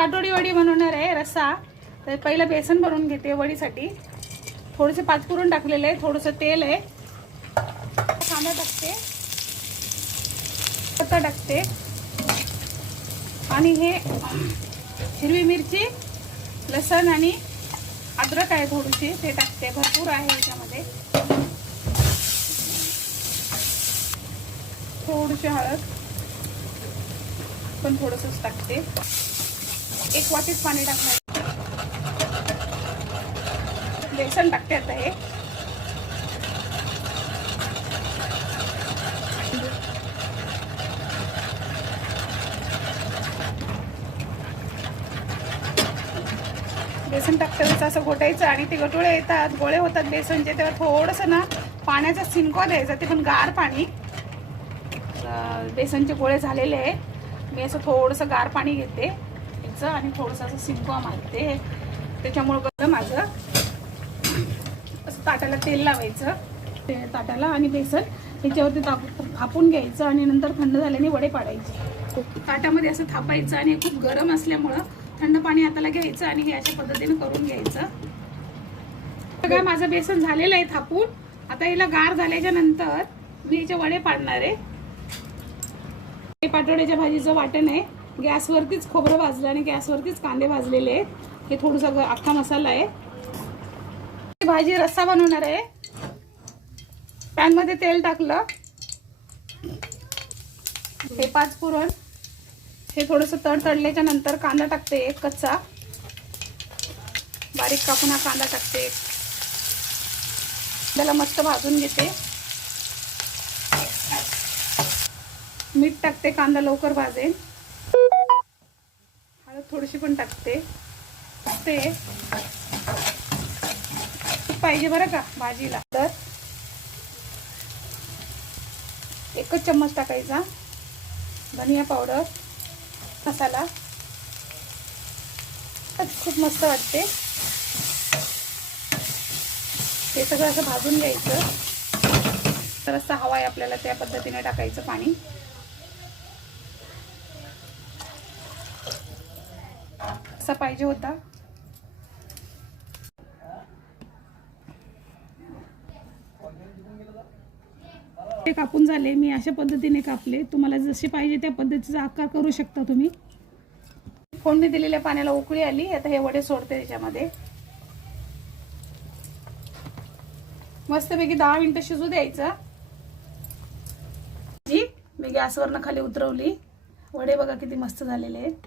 पाटोडी वडी बनवणार आहे रस्सा। तर पहिला बेसन बनवून घेते वडीसाठी। थोडेसे पाचपुरण टाकलेले आहे, थोडंसं तेल आहे, कांदा टाकते, पत्ता टाकते आणि हे हिरवी मिरची, लसण आणि अद्रक आहे थोडीशी, ते टाकते। भरपूर आहे याच्यामध्ये। थोडीशी हळद पण थोडंसंच टाकते। एक वाटीच पाणी टाकणार। बेसन टाकते आता हे। बेसन टाकताना असं घोटायचं आणि ते गटोळे येतात, गोळे होतात बेसनचे, तेव्हा थोडंसं ना पाण्याचा शिंकवा द्यायचा, ते पण गार पाणी। बेसनचे गोळे झालेले आहे, मी असं थोडंसं गार पाणी घेते याचं आणि थोडंसं असं शिंकवा मारते, त्याच्यामुळं कसं माझं असं ताटाला तेल लावायचं, ते ताटाला आणि बेसन ह्याच्यावरती थापून घ्यायचं आणि नंतर थंड झाल्याने वडे पाडायचे। ताटामध्ये असं थापायचं आणि खूप गरम असल्यामुळं थंड पाणी हाताला घ्यायचं आणि हे अशा पद्धतीने करून घ्यायचं। बघा माझं बेसन झालेलं आहे थापून। आता याला गार झाल्याच्या नंतर मी याचे वडे पाडणार आहे। हे पाटोड्याच्या भाजीचं वाटण आहे। गॅसवरतीच खोबरं भाजलं आणि गॅसवरतीच कांदे भाजलेले आहेत। हे थोडंसं अख्खा मसाला आहे। भाजी रस्सा बनवणार आहे। पॅन मध्ये तेल टाकलं, हे पाचपुरण, हे थोडंसं तडतडल्याच्या नंतर कांदा टाकते, एक कच्चा बारीक कापून हा कांदा टाकते। त्याला मस्त भाजून घेते, मीठ टाकते, कांदा लवकर भाजेल, हळद थोडीशी पण टाकते। ते पाहिजे बरं का भाजीला, तर एकच चम्मच टाकायचा धनिया पावडर, मसाला, खूप मस्त वाटते। हे सगळं असं भाजून घ्यायचं, तर असं हवा आहे आपल्याला त्या पद्धतीने टाकायचं पाणी। असा पाहिजे होता। ते कापून झाले, मी अशा पद्धतीने कापले। तुम्हाला जसे पाहिजे त्या पद्धतीचा आकार करू शकता तुम्ही। फोडणी दिलेल्या पाण्याला उकळी आली, आता हे वडे सोडते त्याच्यामध्ये। मस्तपैकी 10 मिनिटं शिजू द्यायचं। मी गॅसवरनं खाली उतरवली, वडे बघा किती मस्त झालेले आहेत।